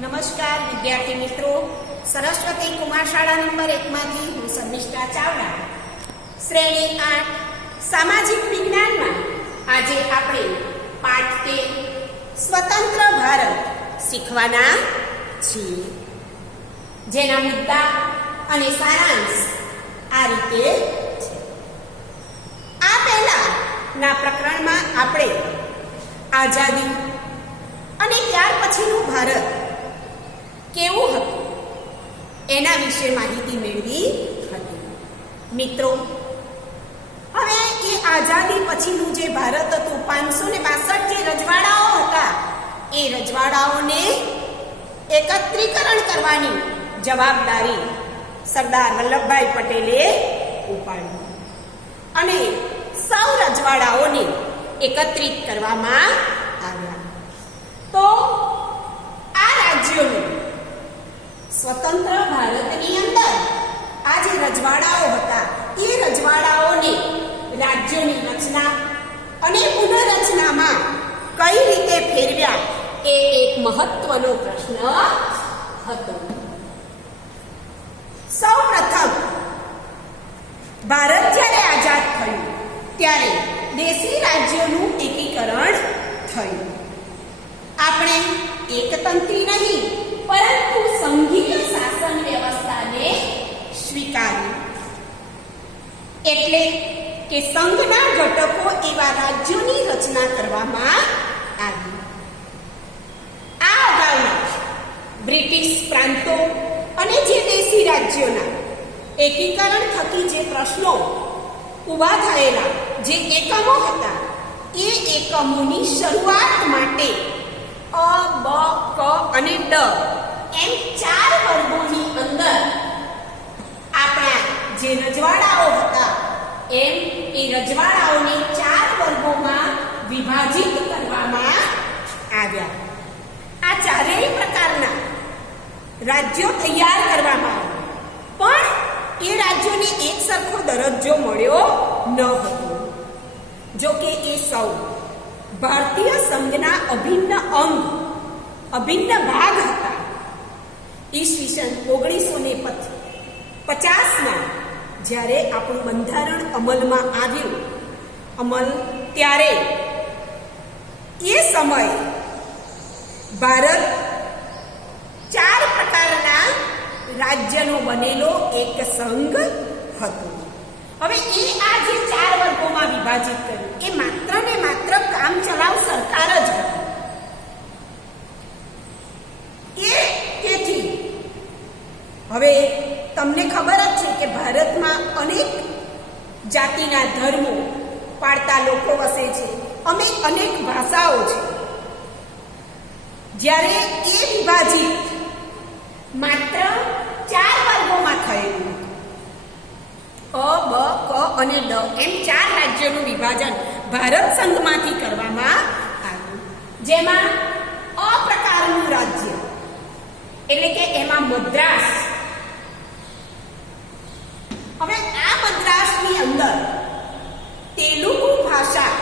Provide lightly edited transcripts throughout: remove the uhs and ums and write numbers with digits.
નમસ્કાર વિદ્યાર્થી મિત્રો, સરસ્વતી કુમાર શાળા નંબર 1 માંથી હું શર્મિષ્ઠા ચાવડા, શ્રેણી 8 સામાજિક વિજ્ઞાનમાં આજે આપણે પાઠ 13 સ્વતંત્ર ભારત શીખવાના છીએ, જેના મુદ્દા અને સારાંશ આ રીતે છે. આ પહેલાના પ્રકરણમાં આપણે આઝાદી અને ત્યાર પછીનું ભારત કેવું હતું એના વિશે માહિતી મેળવી હતી. મિત્રો, હવે એ આઝાદી પછીનું જે ભારત હતું, 562 જે રજવાડાઓ હતા, એ રજવાડાઓને એકત્રીકરણ કરવાની જવાબદારી સરદાર વલ્લભભાઈ પટેલે ઉપાડી અને સૌ રજવાડાઓને એકત્રિત કરવામાં આવ્યા. તો આ રાજ્યોનું સ્વતંત્ર ભારતની અંદર આ જે રજવાડાઓ હતા, એ રજવાડાઓને રાજ્યોની રચના અને પુનઃરચનામાં કઈ રીતે ફેરવ્યા એ એક મહત્વનો પ્રશ્ન હતો. સૌ પ્રથમ ભારત જ્યારે આઝાદ થયું ત્યારે દેશી રાજ્યોનું એકીકરણ થયું. આપણે એકતંત્રી નહીં પરંતુ સંઘીય શાસન વ્યવસ્થાને સ્વીકારી, એટલે કે સંઘના ઘટકો એવા રાજ્યોની રચના કરવામાં આવી. આ અગાઉના બ્રિટિશ પ્રાંતો અને જે દેશી રાજ્યોના એકીકરણ થકી જે પ્રશ્નો ઊભા થયેલા, જે એકમો હતા, એ એકમોની શરૂઆત માટે અ, બ, ક અને ડ એમ 4 વર્ગોની અંદર આપણા જે રજવાડાઓ હતા, એમ એ રજવાડાઓને 4 વર્ગોમાં વિભાજિત કરવામાં આવ્યા. આ ચારેય પ્રકારના રાજ્યો તૈયાર કરવામાં આવ્યા, પણ એ રાજ્યોને એક સરખો દરજ્જો મળ્યો ન હતો. જો કે એ સૌ ભારતીય સંઘના અભિન્ન અંગ, અભિન્ન ભાગ હતા. ઈસવીસન 1950માં જ્યારે આપણું બંધારણ અમલમાં આવ્યું, ત્યારે એ સમયે ભારત 4 પ્રકારના રાજ્યનો બનેલો એક સંઘ હતો. હવે એ આ જે 4 વર્ગોમાં વિભાજિત કર્યું, એ માત્ર ને માત્ર કામચલાઉ સરકાર જ હતી. એ તેથી હવે તમને ખબર જ છે કે ભારતમાં અનેક જાતિના ધર્મો પાળતા લોકો વસે છે, અનેક ભાષાઓ છે. જ્યારે એ વિભાજિત માત્ર 4 વર્ગોમાં થયેલું, અ, બ, ક અને ડ એમ 4 રાજ્યોનું વિભાજન ભારત સંઘમાંથી કરવામાં આવ્યું, જેમાં અ પ્રકારનું રાજ્ય એટલે કે એમાં મદ્રાસ. હવે આ મદ્રાસની અંદર તેલુગુ ભાષા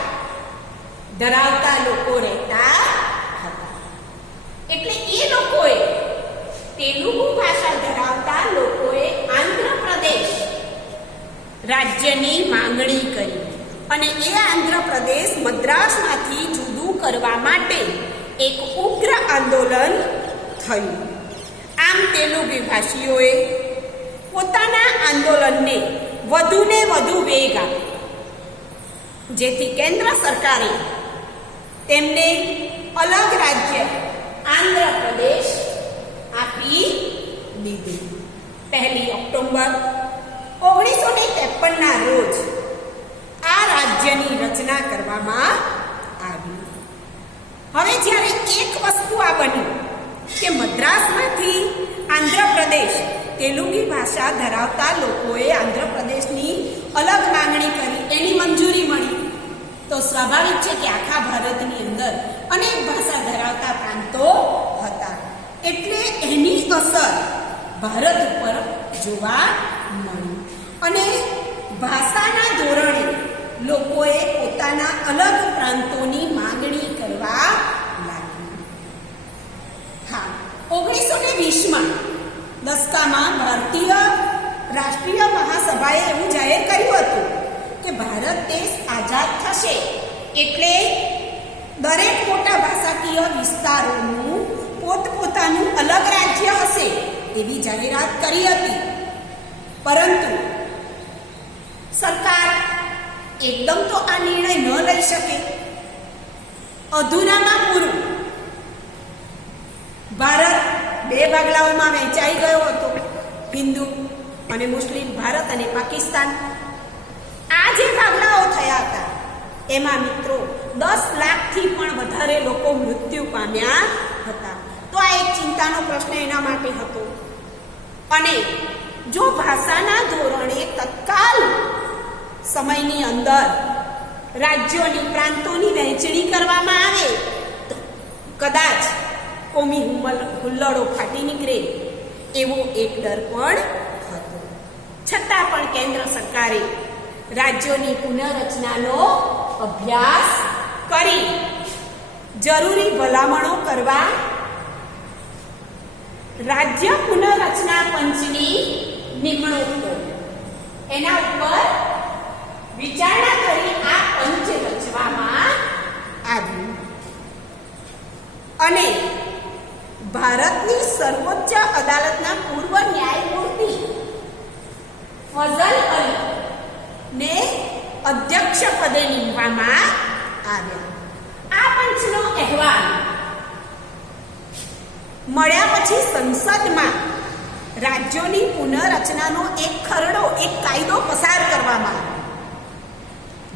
ધરાવતા લોકો રહેતા હતા, એટલે એ લોકોએ તેલુગુ ભાષા ધરાવતા લોકોએ આંધ્રપ્રદેશ રાજ્યની માંગણી કરી અને એ આંધ્રપ્રદેશ મદ્રાસમાંથી જુદું કરવા માટે એક ઉગ્ર આંદોલન થયું. આમ તેલુગુ ભાષીઓએ પોતાના આંદોલનને વધુને વધુ વેગ આપ્યો, જેથી કેન્દ્ર સરકારે તેમને અલગ રાજ્ય આંધ્રપ્રદેશ આપી દીધું. 1 ઓક્ટોબર 1953ના રોજ આ રાજ્યની રચના કરવામાં આવી. હવે જ્યારે એક વસ્તુ આ બન્યું કે મદ્રાસમાંથી આંધ્રપ્રદેશ તેલુગુ ભાષા ધરાવતા લોકોએ આંધ્રપ્રદેશની અલગ માંગણી કરી, એની મંજૂરી મળી, તો સ્વાભાવિક છે કે આખા ભારતની અંદર અનેક ભાષા ધરાવતા પ્રાંતો હતા, એટલે એની અસર ભારત ઉપર જોવા મળી અને ભાષાના ધોરણે લોકોએ પોતાના અલગ પ્રાંતોની માંગણી કરવા લાગી. હા, 19 1920માં દસકામાં ભારતીય રાષ્ટ્રીય મહાસભાએ એવું જાહેર કર્યું હતું કે ભારત દેશ આઝાદ થશે એટલે દરેક મોટા ભાષાકીય વિસ્તારોનું પોતપોતાનું અલગ રાજ્ય હશે એવી જાહેરાત કરી હતી. પરંતુ સરકાર એકદમ તો આ નિર્ણય ન લઈ શકે. અધૂરામાં પૂરું ભારત બે ભાગલાઓમાં વહેંચાઈ ગયો હતો, હિન્દુ અને મુસ્લિમ, ભારત અને પાકિસ્તાન. આ જે ભાગલાઓ થયા હતા એમાં મિત્રો 10 લાખથી પણ વધારે લોકો મૃત્યુ પામ્યા હતા. તો આ એક ચિંતાનો પ્રશ્ન એના માટે હતો. અને જો ભાષાના ધોરણે તત્કાલ સમયની અંદર રાજ્યોની, પ્રાંતોની વહેંચણી કરવામાં આવે તો કદાચ કોમી હુલ્લડો ફાટી નીકળે એવો એક ડર પણ હતો. છતાં પણ કેન્દ્ર સરકારે રાજ્યોની પુનઃરચનાનો અભ્યાસ કરી જરૂરી ભલામણો કરવા રાજ્ય પુનઃરચના પંચની નિમણૂક કરી. એના ઉપર વિચારણા કરી આ પંચ રચવામાં આવ્યું. અને ભારતની સર્વોચ્ચ અદાલતના પૂર્વ ન્યાયમૂર્તિ ફઝલ અલી ને અધ્યક્ષ પદે નીમવામાં આવ્યા. આ પંચનો અહેવાલ મળ્યા પછી સંસદમાં રાજ્યોની પુનઃરચનાનો એક ખરડો, એક કાયદો પસાર કરવામાં આવ્યો,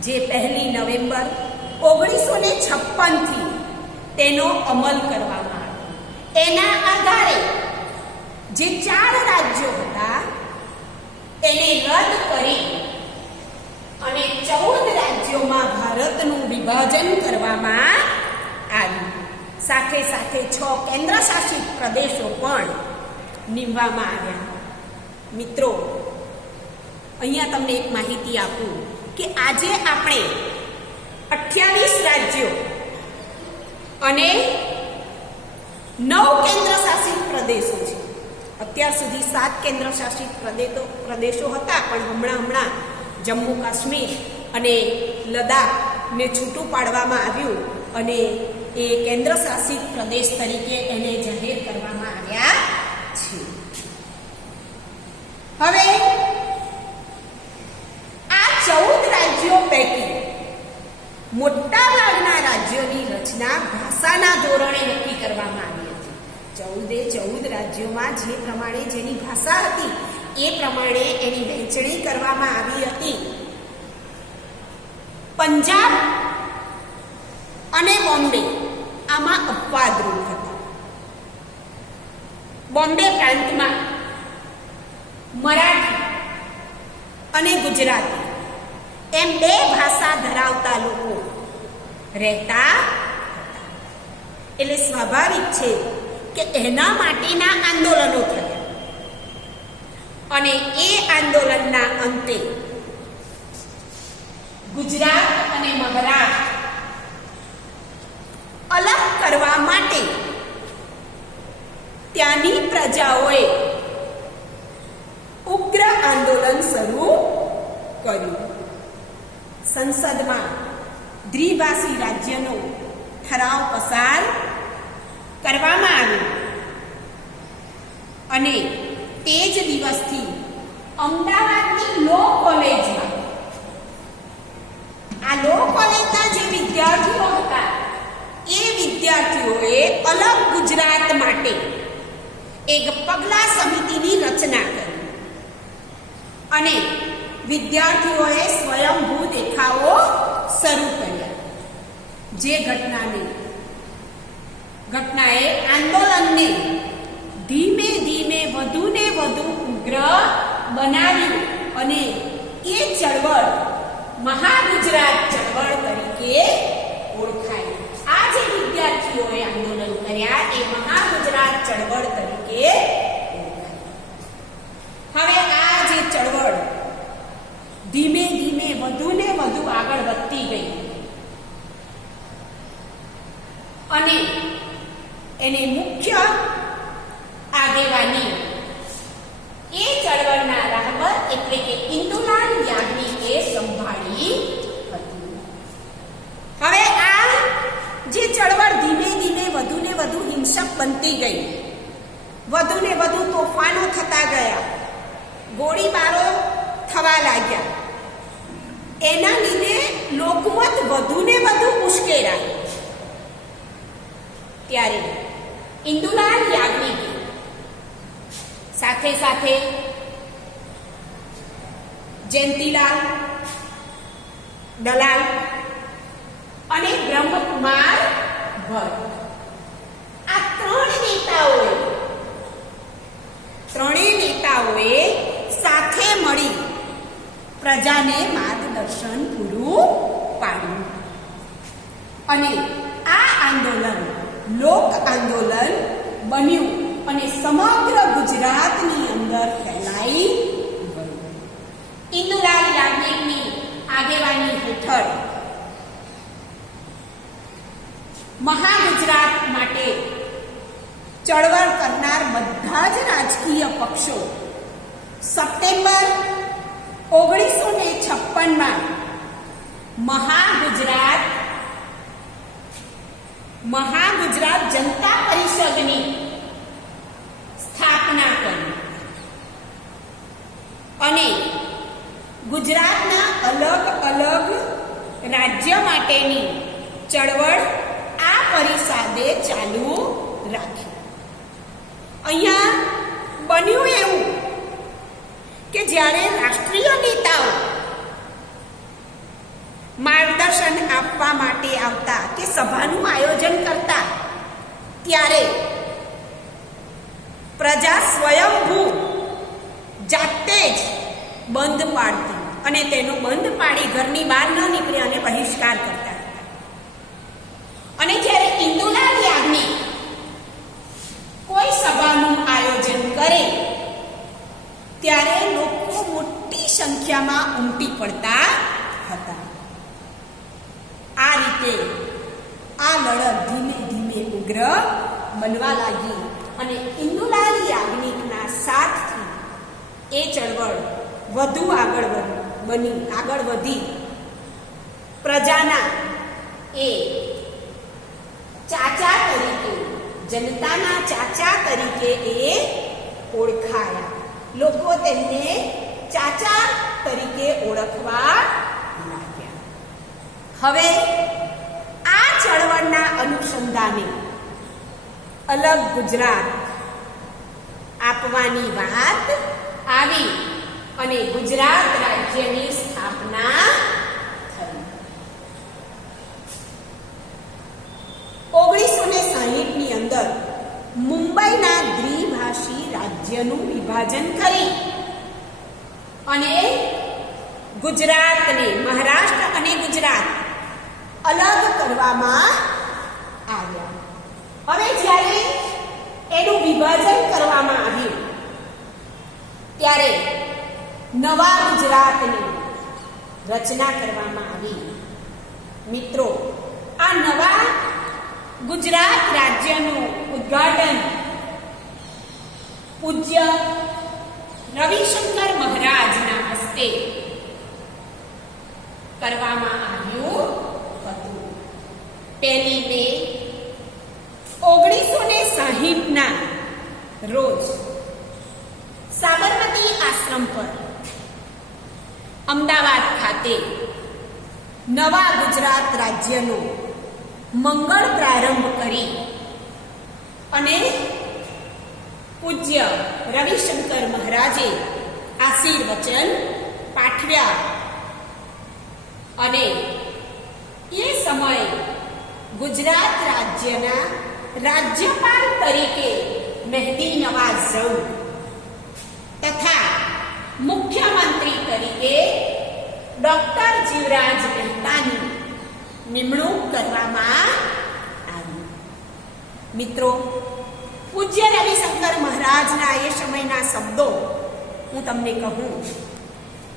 જે 1 નવેમ્બર 1956 થી તેનો અમલ કરવામાં આવ્યો. એના આધારે જે 4 રાજ્યો હતા એને રદ કરી અને 14 રાજ્યોમાં ભારતનું વિભાજન કરવામાં આવ્યું. સાથે સાથે 6 કેન્દ્ર શાસિત પ્રદેશો પણ નીમવામાં આવ્યા. મિત્રો, અહીંયા તમને એક માહિતી આપું કે આજે આપણે 28 રાજ્યો અને 9 કેન્દ્ર શાસિત પ્રદેશો છે. અત્યાર સુધી 7 કેન્દ્ર શાસિત પ્રદેશો હતા, પણ હમણાં જમ્મુ કાશ્મીર અને લદ્દાખને છૂટું પાડવામાં આવ્યું અને એ કેન્દ્ર શાસિત પ્રદેશ તરીકે એને જાહેર કરવામાં આવ્યા છે. હવે આ 14 રાજ્યો પૈકી મોટા ભાગના રાજ્યોની રચના ભાષાના ધોરણે નક્કી કરવામાં આવી હતી. 14 રાજ્યોમાં જે પ્રમાણે જેની ભાષા હતી એ પ્રમાણે એની વહેંચણી કરવામાં આવી હતી. પંજાબ અને બોમ્બે આમાં અપવાદરૂપ હતા. બોમ્બે પ્રાંતમાં મરાઠી અને ગુજરાતી એમ 2 ભાષા ધરાવતા લોકો રહેતા હતા. એટલે સ્વાભાવિક છે કે એના માટેના આંદોલનો થયા અને એ આંદોલનના અંતે ગુજરાત અને મહારાષ્ટ્ર અલગ કરવા માટે ત્યાંની પ્રજાઓએ ઉગ્ર આંદોલન શરૂ કર્યું. સંસદમાં દ્વિભાષી રાજ્યનો ઠરાવ પસાર કરવામાં આવ્યો અને તે જ દિવસથી અમદાવાદની લો કોલેજમાં આ લો કોલેજના જે વિદ્યાર્થીઓ હતા એ વિદ્યાર્થીઓએ અલગ ગુજરાત માટે એક પગલા સમિતિની રચના કરી અને વિદ્યાર્થીઓએ સ્વયંભૂ દેખાવો શરૂ કર્યા. જે ઘટનાએ આંદોલનને ધીમે ધીમે વધુ ને વધુ ઉગ્ર બનાવ્યું અને એ ચળવળ મહાગુજરાત ચળવળ તરીકે ઓળખાઈ. આ જે વિદ્યાર્થીઓએ આંદોલન કર્યા એ મહાગુજરાત ચળવળ તરીકે ઓળખાઈ. હવે આ જે ચળવળ ધીમે ધીમે વધુ ને વધુ આગળ વધતી ગઈ અને એને મુખ્ય આગેવાની એ ચળવળના રાહબર એટલે કે ઇન્દુલાલ યાજ્ઞિકે સંભાળી હતી. હવે આ જે ચળવળ ધીમે ધીમે વધુ ને વધુ હિંસક બનતી ગઈ, વધુ ને વધુ તોફાનો થતા ગયા, ગોળીબારો થવા લાગ્યા, એના લીધે લોકમત વધુ ને વધુ ઉશ્કેરાય. ત્યારે ઇન્દુલાલ યાજ્ઞિકે સાથે સાથે જયંતીલાલ દલાલ અને બ્રહ્મકુમાર ભટ્ટ આ ત્રણેય નેતાઓએ સાથે મળી પ્રજાને માર્ગદર્શન પૂરું પાડ્યું અને આ આંદોલન લોક આંદોલન બન્યું અને સમગ્ર ગુજરાતની અંદર ફેલાઈ ગયું. ઇન્દુલાલ યાજ્ઞિકની આગેવાની હેઠળ મહાગુજરાત માટે ચળવળ કરનાર બધા જ રાજકીય પક્ષો સપ્ટેમ્બર 1956માં મહાગુજરાત જનતા પરિષદની સ્થાપના કરી અને ગુજરાતના અલગ અલગ રાજ્ય માટેની ચળવળ આ પરિષદે ચાલુ રાખી. અહીંયા બન્યું એવું કે જ્યારે રાષ્ટ્રીય નેતાઓ માર્ગદર્શન આપવા માટે આવતા કે સભાનું આયોજન કરતા, ત્યારે પ્રજા સ્વયંભૂ જાતે જ બંધ પાડતી અને તેનો બંધ પાડી ઘરની બહાર ન નીકળે અને બહિષ્કાર કરતા. અને જ્યારે ઇન્દુલાલ યાજ્ઞિક કોઈ સભાનું આયોજન કરે ત્યારે લોકો મોટી સંખ્યામાં ઉમટી પડતા હતા. આ રીતે આ લડત ધીમે ધીમે ઉગ્ર બનવા લાગી અને ઇન્દુલાલ યાજ્ઞિકના સાથથી એ ચળવળ વધુ આગળ વધી પ્રજાના એ ચાચા તરીકે, જનતાના ચાચા તરીકે એ ઓળખાયા. લોકો તેમને ચાચા તરીકે ઓળખવા લાગ્યા. હવે આ ચળવળના અનુસંધાને અલગ ગુજરાત આપવાની વાત આવી અને ગુજરાત રાજ્યની સ્થાપના થઈ. 1960ની અંદર મુંબઈના દ્વિભાષી રાજ્યનું વિભાજન કરી અને ગુજરાતને, મહારાષ્ટ્ર અને ગુજરાત અલગ કરવામાં આવ્યા. હવે જ્યારે એનું વિભાજન કરવામાં આવ્યું ત્યારે નવા ગુજરાતની રચના કરવામાં આવી. મિત્રો, આ નવા ગુજરાત રાજ્યનું ઉદ્ઘાટન પૂજ્ય રવિશંકર મહારાજના હસ્તે કરવામાં આવ્યું હતું. 1 મે 1960ના રોજ સાબરમતી આશ્રમ પર અમદાવાદ ખાતે નવા ગુજરાત રાજ્યનો મંગળ પ્રારંભ કરી અને પૂજ્ય રવિશંકર મહારાજે આશીર્વચન પાઠવ્યા અને એ સમયે ગુજરાત રાજ્યના રાજ્યપાલ તરીકે મહેદી નવાઝ જંગ તથા મુખ્યમંત્રી તરીકે ડોક્ટર જીવરાજ મહેતાની નિમણૂક કરવામાં આવી. મિત્રો, પૂજ્ય રવિશંકર મહારાજના એ સમયના શબ્દો હું તમને કહું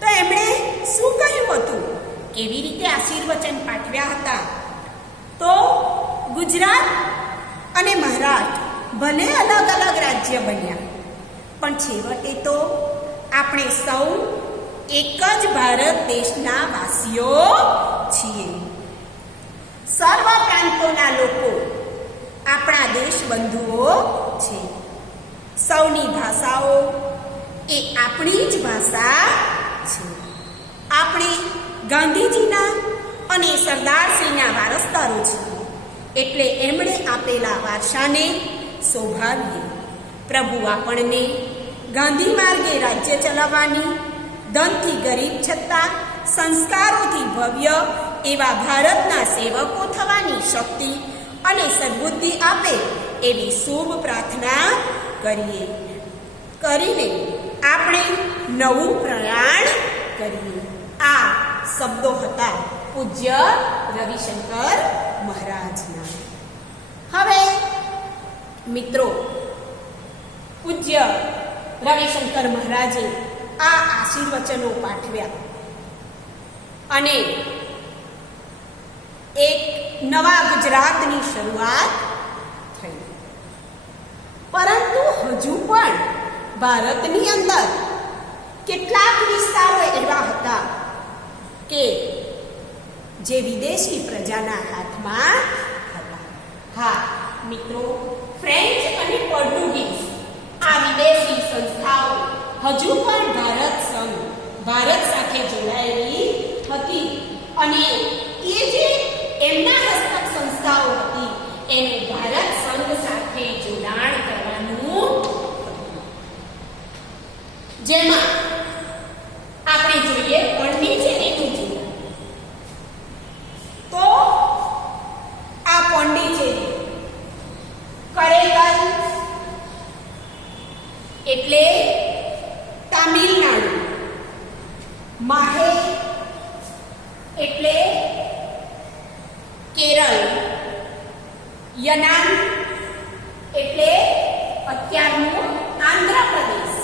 તો એમણે શું કહ્યું હતું, કેવી રીતે આશીર્વચન પાઠવ્યા હતા, તો ગુજરાત અને મહારાષ્ટ્ર ભલે અલગ અલગ રાજ્ય બન્યા, પણ છેવટે તો આપણે સૌ એક જ ભારત દેશના વાસીઓ છીએ. સર્વ પ્રાંતોના લોકો આપણા દેશ બંધુઓ છે. સૌની ભાષાઓ એ આપણી જ ભાષા છે. આપણે ગાંધીજીના અને સરદારશ્રીના વારસદારો છીએ, એટલે એમણે આપેલા વારસાને શોભાવીએ. પ્રભુ આપણને ગાંધી માર્ગે રાજ્ય ચલાવવાની, ધનથી ગરીબ છતાં સંસ્કારોથી ભવ્ય એવા ભારતના સેવકો થવાની શક્તિ અને સદબુદ્ધિ આપે એવી શુભ પ્રાર્થના કરીને આપણે નવું પ્રયાણ કરીએ. આ શબ્દો હતા પૂજ્ય રવિશંકર મહારાજના. હવે મિત્રો, પૂજ્ય રવિશંકર મહારાજે આ આશીર્વચનો પાઠવ્યા અને એક નવા ગુજરાતની શરૂઆત થઈ. પરંતુ હજુ પણ ભારતની અંદર કેટલાક વિસ્તારો એવા હતા કે જે વિદેશી પ્રજાના હાથમાં હતા. હા મિત્રો, ફ્રેન્ચ અને પોર્ટુગીઝ આ વિદેશી સંસ્થાઓ હજુ પણ ભારત સાથે જોડાયેલી હતી અને એ જે એમના હસ્તક સંસ્થાઓ હતી એનું ભારત સંઘ સાથે જોડાણ કરવાનું હતું. જેમાં આપણે જોઈએ પોંડિચેરીનું જોડાણ. તો આ પોંડિચેરી કરેકલ એટલે તામિલનાડુ, માહે એટલે કેરળ, યનામ એટલે અત્યારનું આંધ્રપ્રદેશ,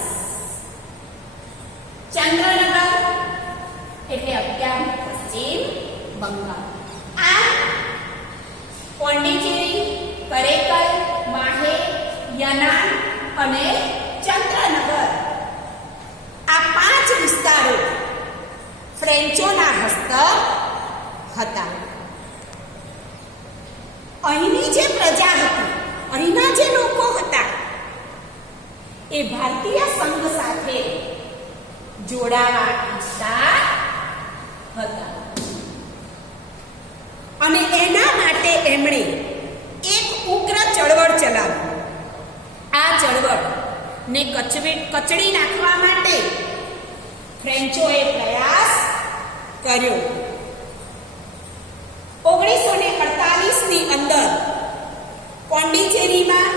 ચંદ્રનગર એટલે અત્યારનું પશ્ચિમ બંગાળ. આ પોંડિચેરી, કરેકલ, માહે, યનામ અને ચંદ્રનગર આ 5 વિસ્તારો ફ્રેન્ચોના હસ્તક હતા. અહીંની જે પ્રજા હતી, અહીંના જે લોકો હતા એ ભારતીય સંઘ સાથે જોડાવા ઈચ્છતા હતા અને એના માટે એમણે એક ઉગ્ર ચળવળ ચલાવી. આ ચળવળ ને કચડી નાખવા માટે ફ્રેન્ચોએ પ્રયાસ કર્યો. 1948ની અંદર પોંડિચેરીમાં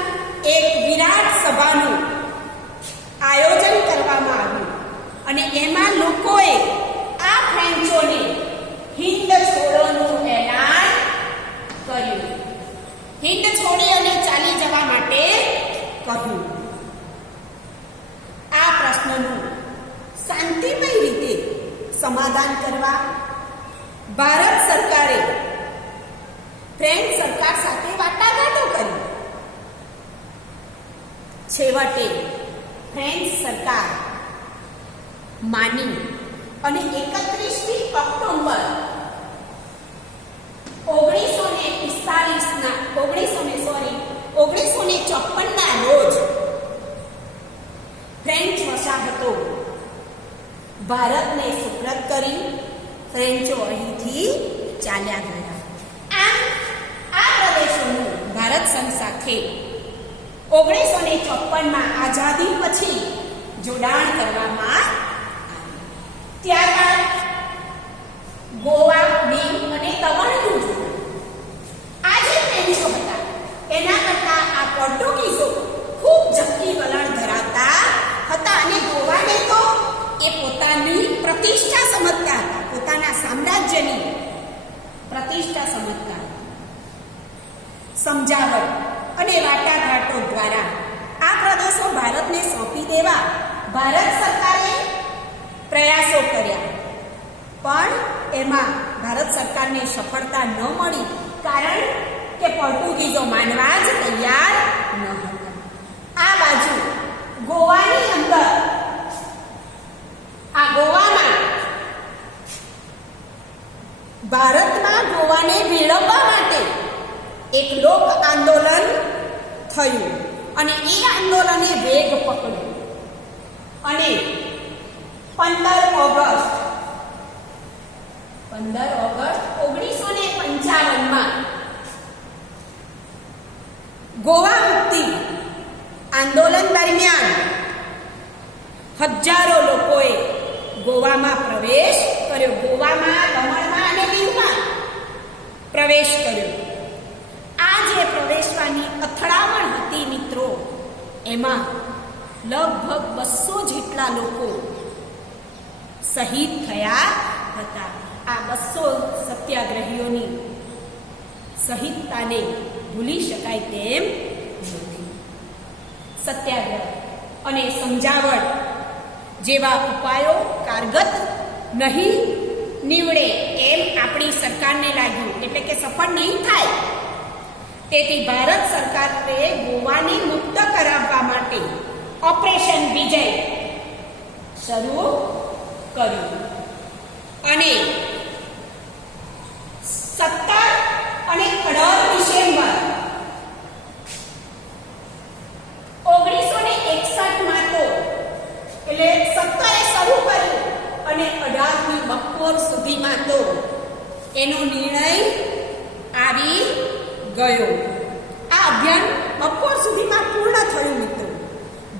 એક વિરાટ સભાનું આયોજન કરવામાં આવ્યું અને એમાં લોકોએ આ ફ્રેન્ચોને હિંદ છોડોનું એલાન કર્યું. હિંદ છોડી અને ચાલી જવા માટે કહ્યું. આ પ્રશ્નનું શાંતિમય રીતે સમાધાન કરવા ભારત સરકારે ફ્રેન્ચ સરકાર સાથે વાટાઘાટો કરી. છેવટે ફ્રેન્ચ સરકાર માની અને 31 ઓક્ટોબર 1954ના રોજ ફ્રેન્ચ વસાહતો ભારતને સુપ્રત કરી ફ્રેન્ચો અહીંથી ચાલ્યા ગયા. આમ આ પ્રદેશોનું ભારત સંઘ સાથે 1954માં આઝાદી પછી જોડાણ કરવામાં આવ્યું. ત્યારબાદ ગોવા, દીવ અને દમણનું જોડાણ. આ જે ફ્રેન્ચો હતા એના કરતા આ પોર્ટુગીઝો ખૂબ ઝડપી વલણ ધરાવતા હતા અને ગોવાને તો એ પોતાની પ્રતિષ્ઠા સમજતા હતા, પોતાના સામ્રાજ્યની પ્રતિષ્ઠા સમજતા હતા. સમજાવટ અને વાટાઘાટો દ્વારા આ પ્રદેશો ભારતને સોંપી દેવા ભારત સરકારે પ્રયાસો કર્યા, પણ એમાં ભારત સરકારને સફળતા ન મળી, કારણ કે પોર્ટુગીઝો માનવા જ તૈયાર ન હતા. લોક આંદોલન થયું અને એ આંદોલને વેગ પકડ્યો અને 15 ઓગસ્ટ 1955માં ગોવા મુક્તિ આંદોલન દરમિયાન હજારો લોકોએ ગોવામાં પ્રવેશ કર્યો. ગોવામાં, દમણમાં અને દીવમાં પ્રવેશ કર્યો. આ જે પ્રવેશવાની અથડામણ હતી મિત્રો, એમાં લગભગ 200 જેટલા લોકો શહીદ થયા હતા. આ 200 સત્યાગ્રહીઓની શહીદતાને ભૂલી શકાય તેમ નથી. સત્યાગ્રહ અને સમજાવટ જેવા ઉપાયો કારગત નહીં નીવડે એમ આપણી સરકારને લાગ્યું, એટલે કે સફળ નહીં થાય. તેથી ભારત સરકારે ગોવાને મુક્ત કરાવવા માટે ઓપરેશન વિજય શરૂ કર્યું અને 17 અને 18 ડિસેમ્બર 1961માં તો એટલે 17એ શરૂ કર્યું અને 18મી બપોર સુધીમાં તો એનો નિર્ણય આવી ગયો. આ અભિયાન બપોર સુધીમાં પૂર્ણ થયું મિત્રો.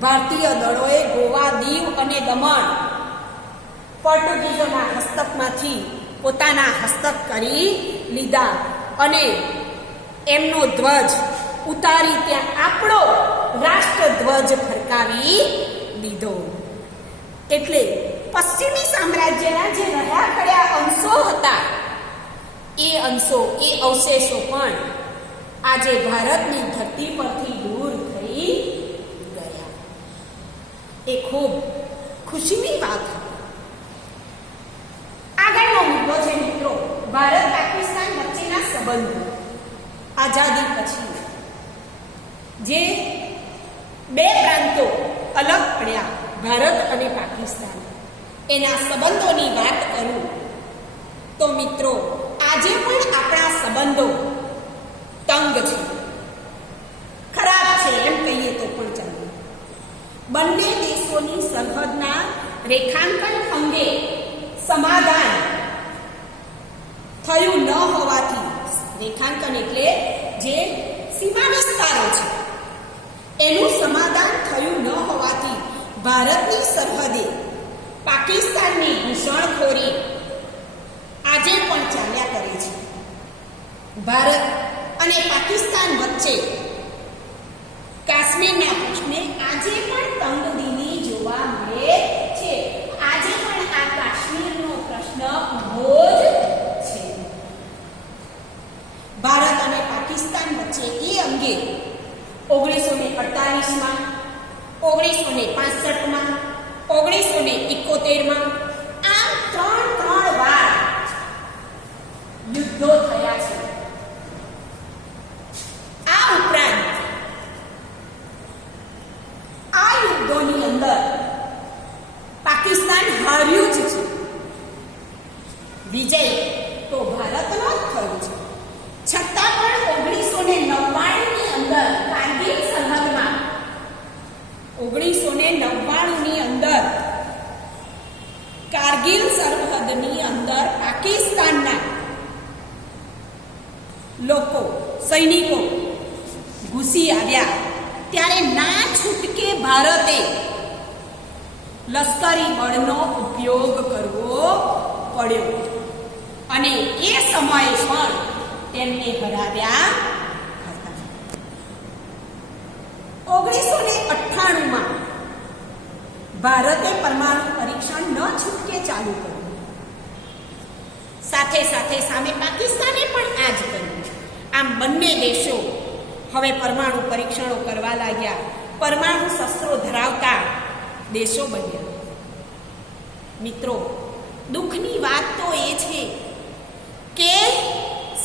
ભારતીય દળોએ ગોવા, દીવ અને દમણ પોર્ટુગીઝોના હસ્તકમાંથી પોતાના હસ્તક કરી લીધા અને એમનો ધ્વજ ઉતારી ત્યાં આપણો રાષ્ટ્રધ્વજ ફરકાવી દીધો. એટલે પશ્ચિમી સામ્રાજ્યના જે રહ્યા ખડ્યા અંશો હતા, એ અંશો, એ અવશેષો પણ આજે ભારતની ધરતી પરથી દૂર થઈ ગયા. એ ખૂબ ખુશીની વાત હતી. આગળનો મુદ્દો છે મિત્રો, ભારત પાકિસ્તાન વચ્ચેના સંબંધો. આઝાદી પછી જે બે પ્રાંતો અલગ પડ્યા, ભારત અને પાકિસ્તાન, એના સંબંધોની વાત કરું તો મિત્રો આજે પણ આપણા સંબંધો તંગ છે, ખરાબ છે એમ કહીએ તો પણ ચાલે. બંને દેશોની સરહદના રેખાંકન અંગે સમાધાન થયું ન હોવાથી, રેખાંકન એટલે જે સીમા વિસ્તારો છે એનું સમાધાન થયું ન હોવાથી ભારતની સરહદે પાકિસ્તાનની ઘૂસણખોરી આજે પણ ચાલ્યા કરે છે. ભારત અને પાકિસ્તાન વચ્ચે કાશ્મીરના પ્રશ્ને આજે પણ તંગદિલી જોવા મળે છે. આજે પણ આ કાશ્મીરનો પ્રશ્ન ઊભો જ છે. ભારત અને પાકિસ્તાન વચ્ચે એ અંગે 1948માં, 1965માં, 1971માં આમ ત્રણ વાર યુદ્ધો થયા છે. આ ઉપરાંત આ યુદ્ધોની અંદર પાકિસ્તાન હાર્યું જ છે. વિજય તો ભારતનો જ થયો છે. છતાં પણ 1999ની અંદર કારગિલ સરહદમાં 1999ની અંદર કારગિલ સરહદની અંદર પાકિસ્તાનના લોકો, સૈનિકો ઘૂસી આવ્યા ત્યારે ના છૂટકે ભારતે લશ્કરી બળનો ઉપયોગ કરવો પડ્યો અને એ સમયે પણ તેમને હરાવ્યા હતા. 1998માં ભારતે પરમાણુ પરીક્ષણ ન છૂટકે ચાલુ કર્યું. સાથે સાથે સામે પાકિસ્તાને પણ આ જ કર્યું. આમ બંને દેશો હવે પરમાણુ પરીક્ષણો કરવા લાગ્યા, પરમાણુ શસ્ત્રો ધરાવતા દેશો બન્યા. મિત્રો, દુઃખની વાત તો એ છે કે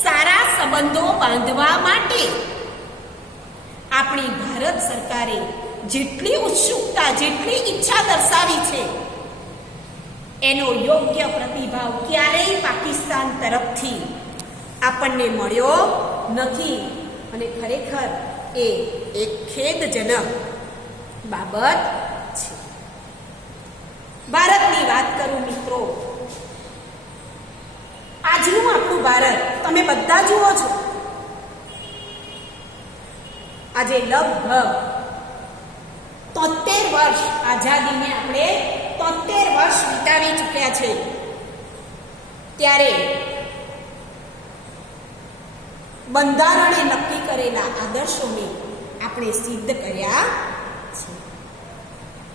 સારા સંબંધો બાંધવા માટે આપણી ભારત સરકારે જેટલી ઉત્સુકતા, જેટલી ઈચ્છા દર્શાવી છે, એનો યોગ્ય પ્રતિભાવ ક્યારેય પાકિસ્તાન તરફથી આપણને મળ્યો નથી. અને ખરેખર એ એક ખેદજનક બાબત છે. ભારતની વાત કરું મિત્રો, આજનું આપણું ભારત તમે બધા જુઓ છો. આજે લગભગ 73 વર્ષ આઝાદીને આપણે 73 વર્ષ વિતાવી ચૂક્યા છે. ત્યારે બંધારણે નક્કી કરેલા આદર્શોને આપણે સિદ્ધ કર્યા છે.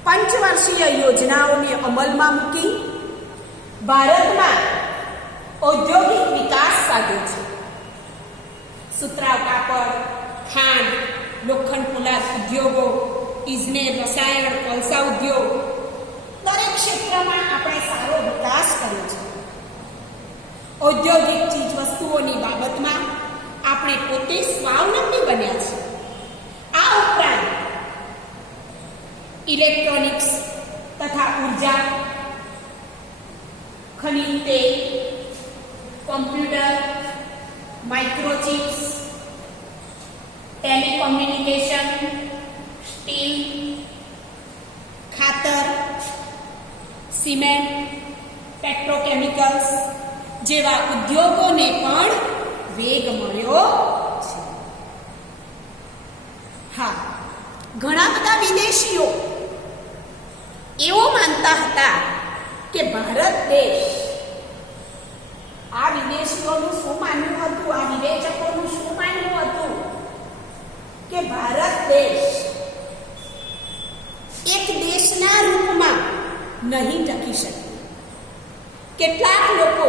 પંચવર્ષીય યોજનાઓને અમલમાં મૂકી ભારતમાં ઔદ્યોગિક વિકાસ સાધ્યો છે. સુતરાઉ કાપડ, ખાંડ, લોખંડ પોલાદ ઉદ્યોગો, ઇજનેર, રસાયણ, કોલસા ઉદ્યોગ, દરેક ક્ષેત્રમાં આપણે સારો વિકાસ કર્યો છે. ઔદ્યોગિક ચીજ વસ્તુઓની બાબતમાં આપણે પોતે સ્વાવલંબી બન્યા છે. આ ઉપરાંત ઇલેક્ટ્રોનિક્સ તથા ઉર્જા, ખનિજ તેલ, કોમ્પ્યુટર, માઇક્રોચિપ્સ, ટેલિકોમ્યુનિકેશન, સ્ટીલ, ખાતર, સિમેન્ટ, પેટ્રોકેમિકલ્સ જેવા ઉદ્યોગોને પણ વેગ મળ્યો છે. હા, ઘણા બધા વિદેશીઓ એવો માનતા હતા કે ભારત દેશ, આ વિદેશીઓનું શું માનવું હતું, આ વિવેચકોનું શું માનવું હતું કે ભારત દેશ એક દેશના રૂપમાં નહીં ટકી શકે. કેટલાક લોકો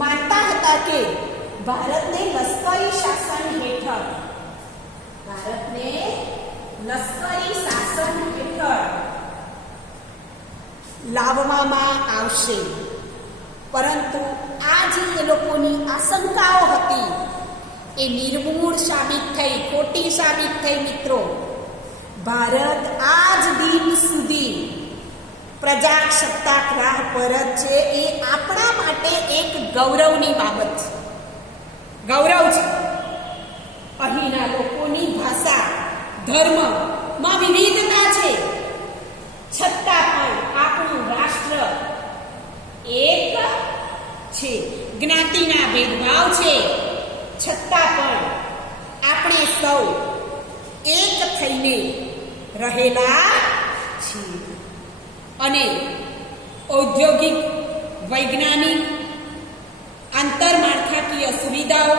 માનતા હતા કે ભારતને લશ્કરી શાસન હેઠળ લાવવામાં આવશે. પરંતુ આ જે એ લોકોની આશંકાઓ હતી એ નિર્મૂળ સાબિત થઈ, ખોટી સાબિત થઈ. મિત્રો, ભારત આજ દિન સુધી પ્રજાસત્તાક રાહ પર જ છે. એ આપણા માટે એક ગૌરવની બાબત છે, ગૌરવ છે. અહીંના લોકોની ભાષા, ધર્મમાં વિવિધતા છે, છતાં પણ આપણું રાષ્ટ્ર એક છે. જ્ઞાતિના ભેદભાવ છે, છતાં પણ આપણે સૌ એક થઈને રહેલા છીએ. અને ઔદ્યોગિક, વૈજ્ઞાનિક, આંતરમાળખાકીય સુવિધાઓ,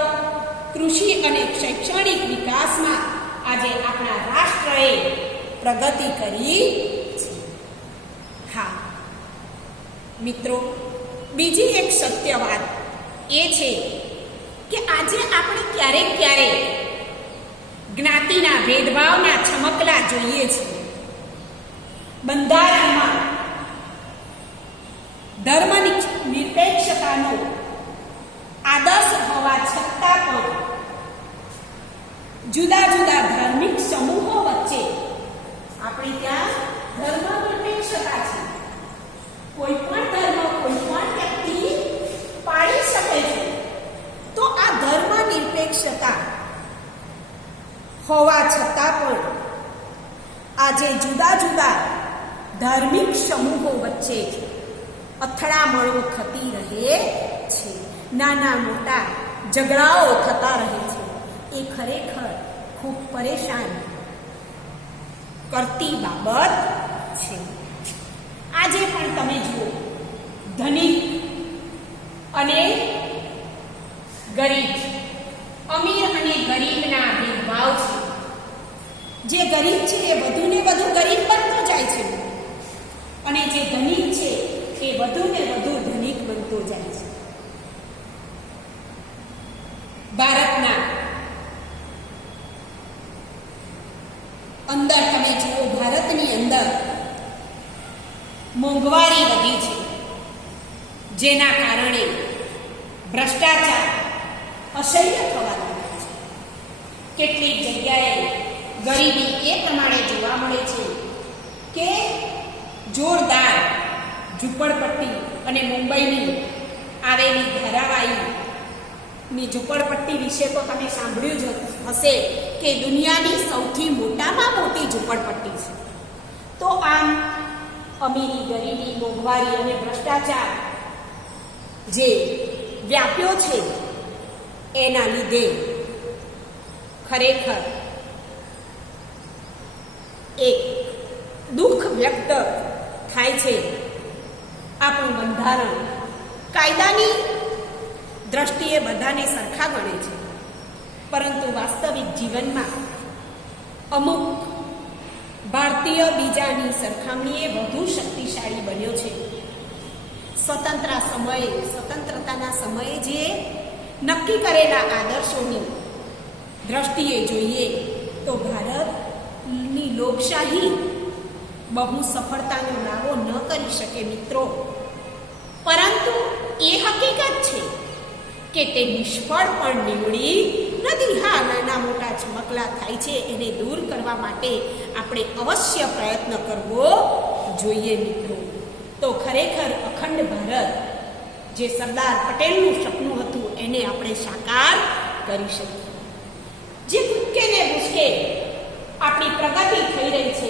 કૃષિ અને શૈક્ષણિક વિકાસમાં આજે આપણા રાષ્ટ્રએ પ્રગતિ કરી છે. હા મિત્રો, બીજી એક સત્ય વાત એ છે કે આજે આપણે ક્યારેક જ્ઞાતિના ભેદભાવના છમકલા જોઈએ છીએ. બંધારણમાં ધર્મ નિરપેક્ષતાનો આદર્શ હોવા છતાં પણ જુદા જુદા ધાર્મિક સમૂહો વચ્ચે આપણે ત્યાં ધર્મ નિરપેક્ષતા છે. કોઈ પણ ધર્મ, કોઈ પણ વ્યક્તિ પાળી શકે છે. તો આ ધર્મ નિરપેક્ષતા હોવા છતાં પણ આજે જુદા જુદા ધાર્મિક સમૂહો વચ્ચે અથડામણો થતી રહે છે, નાના મોટા ઝઘડાઓ થતા રહે છે. એ ખરેખર ખૂબ પરેશાન કરતી બાબત છે. આજે પણ તમે જુઓ, ધનિક અને ગરીબ, અમીર અને ગરીબના ભેદભાવ છે. જે ગરીબ છે એ વધુ ને વધુ ગરીબ બનતો જાય છે, અને જે ધનિક છે એ વધુ ને વધુ ધનિક બનતો જાય છે. ભારતના અંદર તમે જુઓ, ભારતની અંદર મોંઘવારી વધી છે, જેના કારણે ભ્રષ્ટાચાર અસહ્ય થવા લાગ્યો છે. કેટલીક જગ્યાએ ગરીબી એ પ્રમાણે જોવા મળે છે કે જોરદાર ઝૂંપડપટ્ટી, અને મુંબઈની આવેલી ધારાવાહીની ઝૂંપડપટ્ટી વિશે તો તમે સાંભળ્યું જ હતું. હશે કે દુનિયાની સૌથી મોટામાં મોટી ઝૂંપડપટ્ટી છે. તો આમ અમીરી, ગરીબી, મોંઘવારી અને ભ્રષ્ટાચાર જે વ્યાપ્યો છે એના લીધે ખરેખર એક દુઃખ વ્યક્ત થાય છે. આપણું બંધારણ કાયદાની દ્રષ્ટિએ બધાને સરખા ગણે છે, પરંતુ વાસ્તવિક જીવનમાં અમુક ભારતીય બીજાની સરખામણીએ વધુ શક્તિશાળી બન્યો છે. સ્વતંત્રતાના સમયે જે નક્કી કરેલા આદર્શોની દ્રષ્ટિએ જોઈએ તો ભારતની લોકશાહી બહુ સફળતાનો દાવો ન કરી શકે મિત્રો, પરંતુ એ હકીકત છે કે તે નિષ્ફળ પણ નીવડી નથી. હા, નાના મોટા ચમકલા થાય છે, એને દૂર કરવા માટે આપણે અવશ્ય પ્રયત્ન કરવો જોઈએ મિત્રો. તો ખરેખર અખંડ ભારત જે સરદાર પટેલનું સપનું હતું એને આપણે સાકાર કરી શકીએ. જે કૂદકે ને ભૂસકે આપણી પ્રગતિ થઈ રહી છે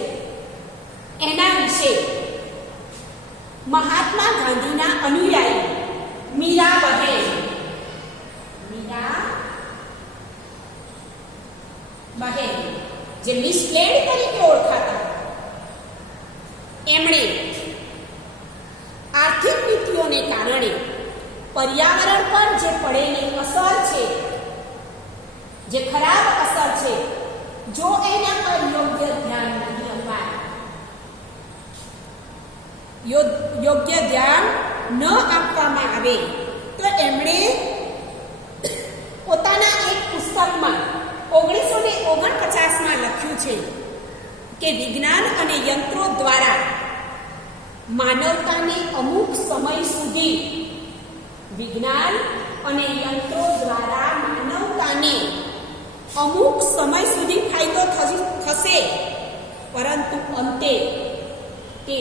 એના વિશે મહાત્મા ગાંધીના અનુયાયી મીરાબહેન જે મિસ લેન્ડ તરીકે ઓળખાતા, એમણે આર્થિક નીતિઓને કારણે પર્યાવરણ પર જે પડેલી અસર છે, જે ખરાબ અસર છે, જો એના પર યોગ્ય ધ્યાન નહીં અપાય, યોગ્ય ધ્યાન ન આપવામાં આવે તો એમણે પોતાના એક પુસ્તકમાં 1949માં લખ્યું છે કે વિજ્ઞાન અને યંત્રો દ્વારા માનવતાને અમુક સમય સુધી ફાયદો થશે, પરંતુ અંતે તો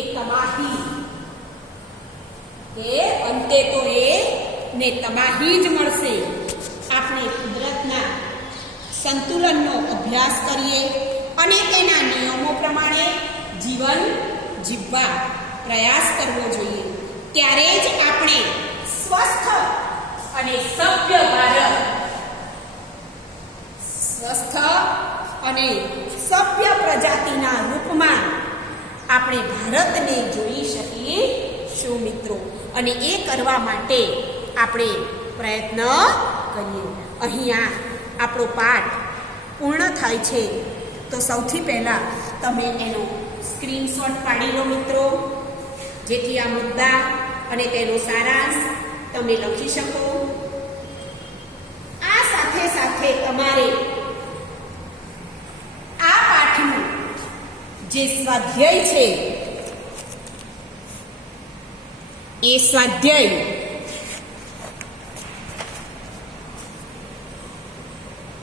એને તબાહી જ મળશે. આપણે કુદરતના સંતુલનનો અભ્યાસ કરીએ અને તેના નિયમો પ્રમાણે જીવન જીવવા પ્રયાસ કરવો જોઈએ. ત્યારે જ આપણે સ્વસ્થ અને સભ્ય પ્રજાતિના રૂપમાં આપણે ભારતને જોઈ શકીશું મિત્રો. અને એ કરવા માટે આપણે પ્રયત્ન કરીએ. અહીંયા આપણો પાઠ પૂર્ણ થાય છે, તો સૌથી પહેલાં તમે એનો સ્ક્રીનશોટ પાડી લો મિત્રો, જેથી આ મુદ્દા અને તેનો સારાંશ તમે લખી શકો. આ સાથે સાથે તમારે આ પાઠનું જે સ્વાધ્યાય છે એ સ્વાધ્યાય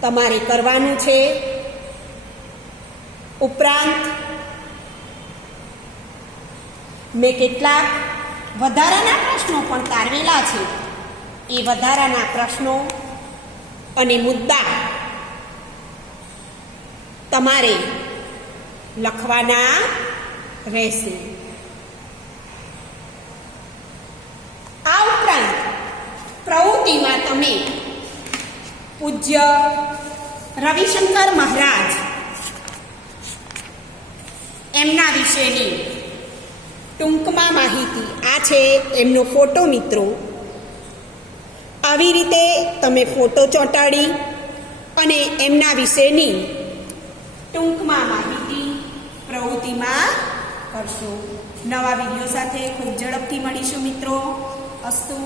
તમારે કરવાનું છે. ઉપરાંત મેં કેટલાક વધારાના પ્રશ્નો પણ તારવેલા છે. એ વધારાના પ્રશ્નો અને મુદ્દા તમારે લખવાના રહેશે. આ ઉપરાંત પ્રવૃત્તિમાં તમે પૂજ્ય રવિશંકર મહારાજ એમના વિશેની ટૂંકમાં માહિતી, આ છે એમનો ફોટો મિત્રો. આવી રીતે તમે ફોટો ચોંટાડી અને એમના વિશેની ટૂંકમાં માહિતી પ્રવૃત્તિમાં કરશો. નવા વિડીયો સાથે ખૂબ ઝડપથી મળીશું મિત્રો. અસ્તુ.